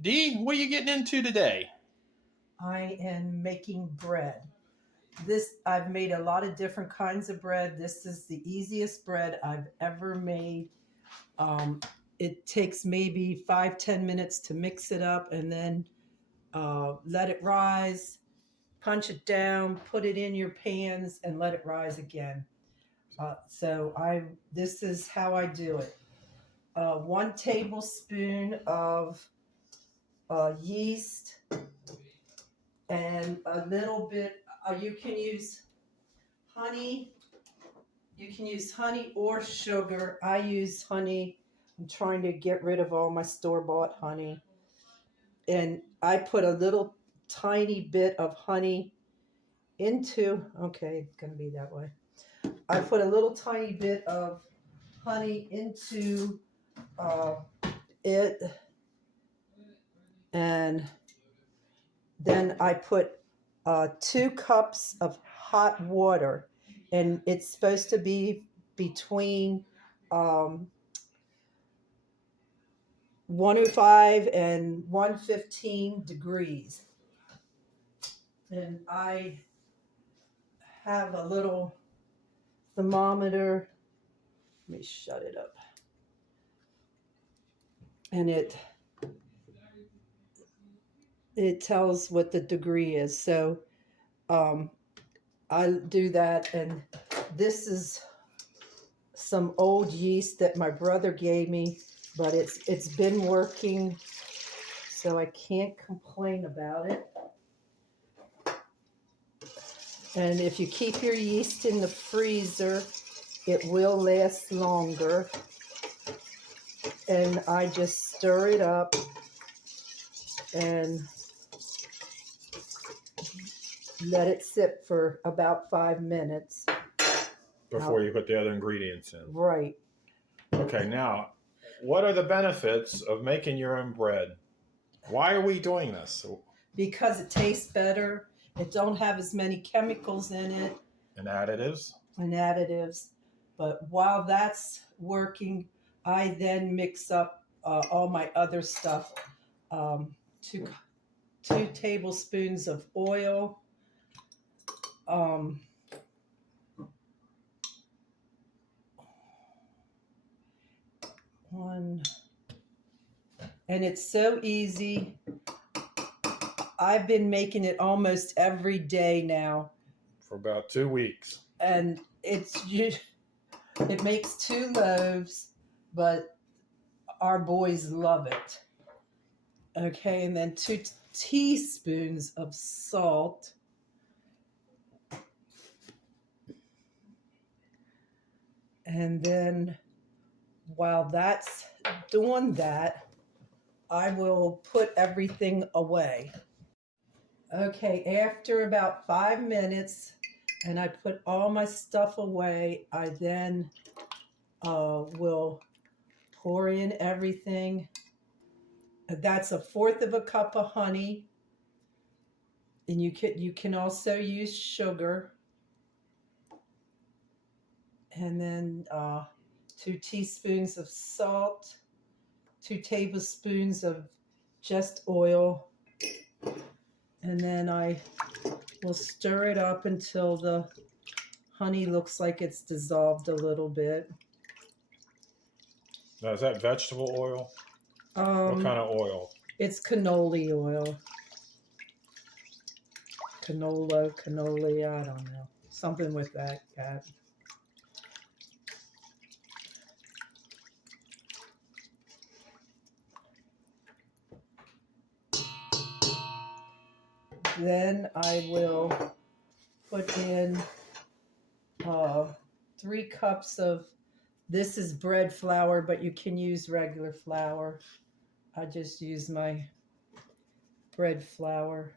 Dee, what are you getting into today? I am making bread. I've made a lot of different kinds of bread. This is the easiest bread I've ever made. Um, it takes maybe 5-10 minutes to mix it up and then let it rise, punch it down, put it in your pans, and let it rise again. This is how I do it. 1 tablespoon of yeast and a little bit. You can use honey. You can use honey or sugar. I use honey. I'm trying to get rid of all my store-bought honey. And I put a little tiny bit of honey okay, it's going to be that way. I put a little tiny bit of honey into it. And then I put 2 cups of hot water. And it's supposed to be between 105 and 115 degrees. And I have a little thermometer. Let me shut it up. And it tells what the degree is. So I do that. And this is some old yeast that my brother gave me, but it's been working, so I can't complain about it. And if you keep your yeast in the freezer, it will last longer. And I just stir it up and let it sit for about 5 minutes. Before you put the other ingredients in. Right. Okay, now, what are the benefits of making your own bread? Why are we doing this? Because it tastes better. It don't have as many chemicals in it. And additives? And additives. But while that's working, I then mix up all my other stuff. 2 tablespoons of oil. 1. And it's so easy. I've been making it almost every day now. For about 2 weeks. And it makes 2 loaves, but our boys love it. Okay, and then 2 teaspoons of salt. And then while that's doing that, I will put everything away. Okay, after about 5 minutes, and I put all my stuff away, I then will pour in everything. That's 1/4 of a cup of honey. And you can also use sugar. And then 2 teaspoons of salt, 2 tablespoons of just oil. And then I will stir it up until the honey looks like it's dissolved a little bit. Now, is that vegetable oil? What kind of oil? It's cannoli oil. Cannoli, I don't know. Something with that, Kat. Then I will put in 3 cups of, this is bread flour, but you can use regular flour. I just use my bread flour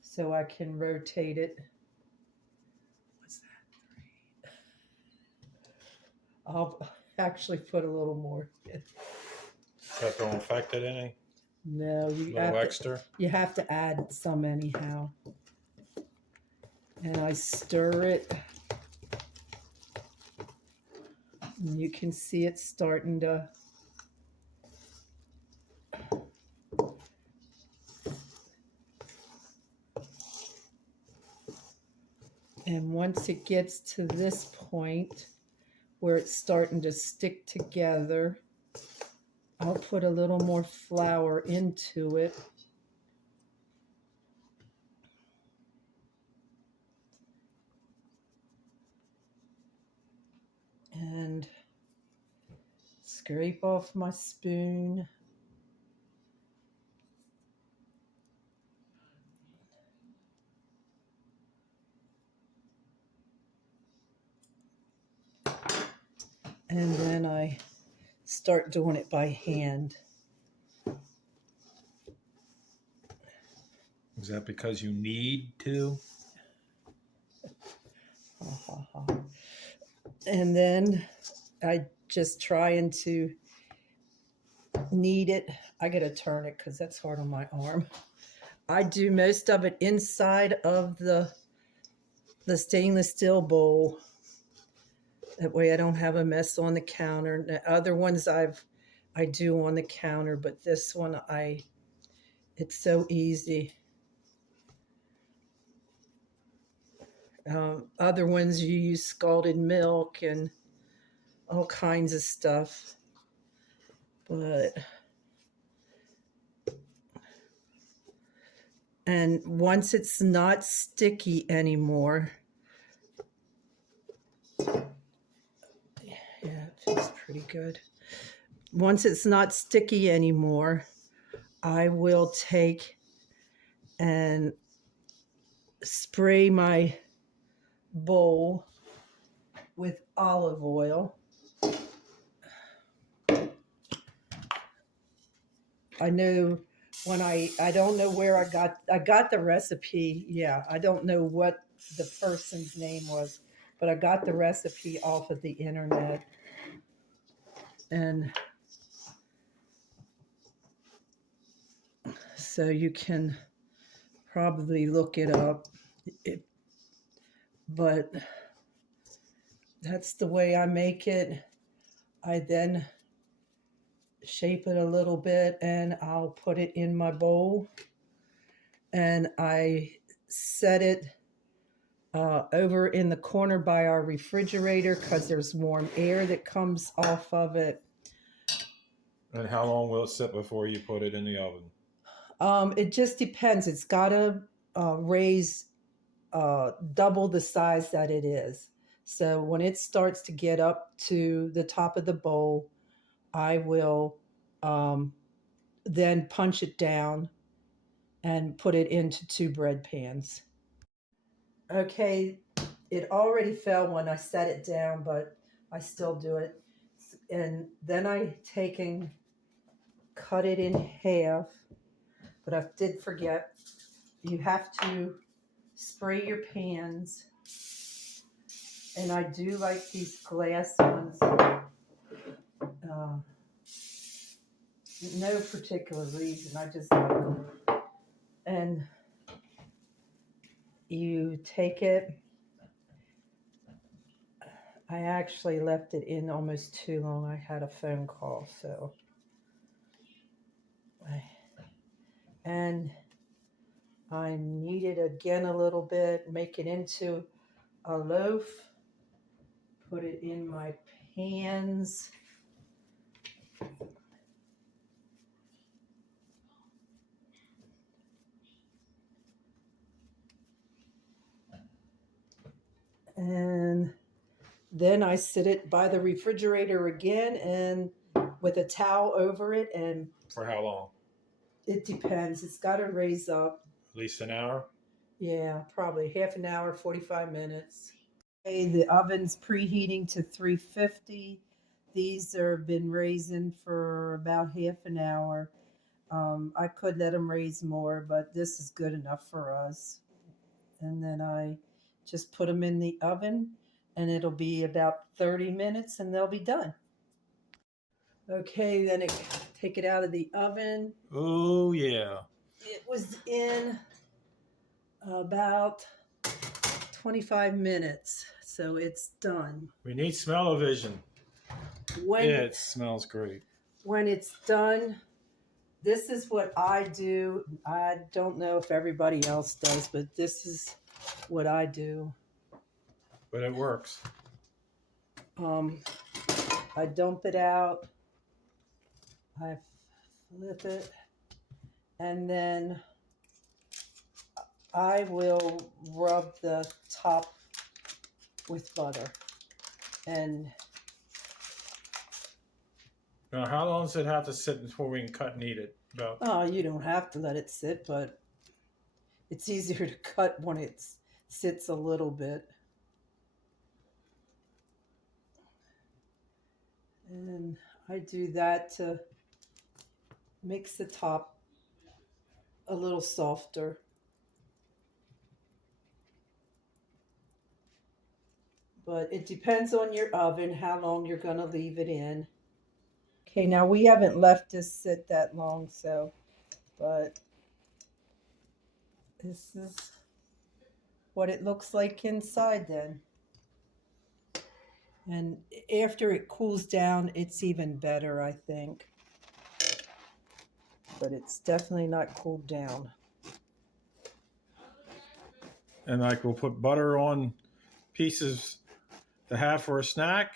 so I can rotate it. What's that? 3. I'll actually put a little more. That don't affect it any? No, you have to add some anyhow. And I stir it. And you can see it starting to And once it gets to this point where it's starting to stick together, I'll put a little more flour into it. And scrape off my spoon. And then I start doing it by hand. Is that because you need to? And then I just trying to knead it. I gotta turn it because that's hard on my arm. I do most of it inside of the stainless steel bowl. That way I don't have a mess on the counter. The other ones I do on the counter, but this one it's so easy. Other ones you use scalded milk and all kinds of stuff. And once it's not sticky anymore, yeah, it feels pretty good. Once it's not sticky anymore, I will take and spray my bowl with olive oil. I know when I don't know where I got the recipe. Yeah, I don't know what the person's name was, but I got the recipe off of the internet. And so you can probably look it up. But that's the way I make it. I then shape it a little bit and I'll put it in my bowl. And I set it over in the corner by our refrigerator because there's warm air that comes off of it. And how long will it sit before you put it in the oven? It just depends. It's got to raise double the size that it is. So when it starts to get up to the top of the bowl, I will then punch it down and put it into 2 bread pans. Okay, it already fell when I set it down, but I still do it. And then I take and cut it in half. But I did forget, you have to spray your pans. And I do like these glass ones. No particular reason, I just like them. And you take it. I actually left it in almost too long. I had a phone call, so. And I knead it again a little bit, make it into a loaf, put it in my pans. And then I sit it by the refrigerator again and with a towel over it. And for how long? It depends. It's got to raise up. At least an hour? Yeah, probably half an hour, 45 minutes. Okay, the oven's preheating to 350. These have been raising for about half an hour. I could let them raise more, but this is good enough for us. And then I just put them in the oven, and it'll be about 30 minutes, and they'll be done. Okay, then take it out of the oven. Oh, yeah. It was in about 25 minutes, so it's done. We need smell-o-vision. It smells great. When it's done, this is what I do. I don't know if everybody else does, but this is what I do. but it works. I dump it out. I flip it. And then I will rub the top with butter. And Now, how long does it have to sit before we can cut and eat it? About you don't have to let it sit, but it's easier to cut when it sits a little bit. And I do that to makes the top a little softer. But it depends on your oven, how long you're going to leave it in. Okay, now we haven't left this sit that long, but this is what it looks like inside then. And after it cools down, it's even better, I think. But it's definitely not cooled down. and like we'll put butter on pieces to have for a snack.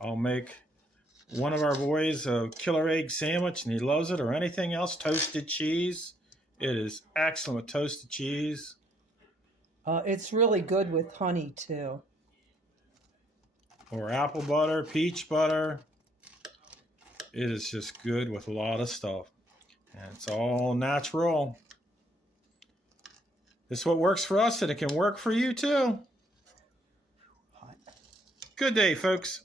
I'll make one of our boys a killer egg sandwich, and he loves it, or anything else. Toasted cheese. It is excellent with toasted cheese. It's really good with honey too. Or apple butter, peach butter. It is just good with a lot of stuff. And it's all natural. This is what works for us, and it can work for you too. Good day, folks.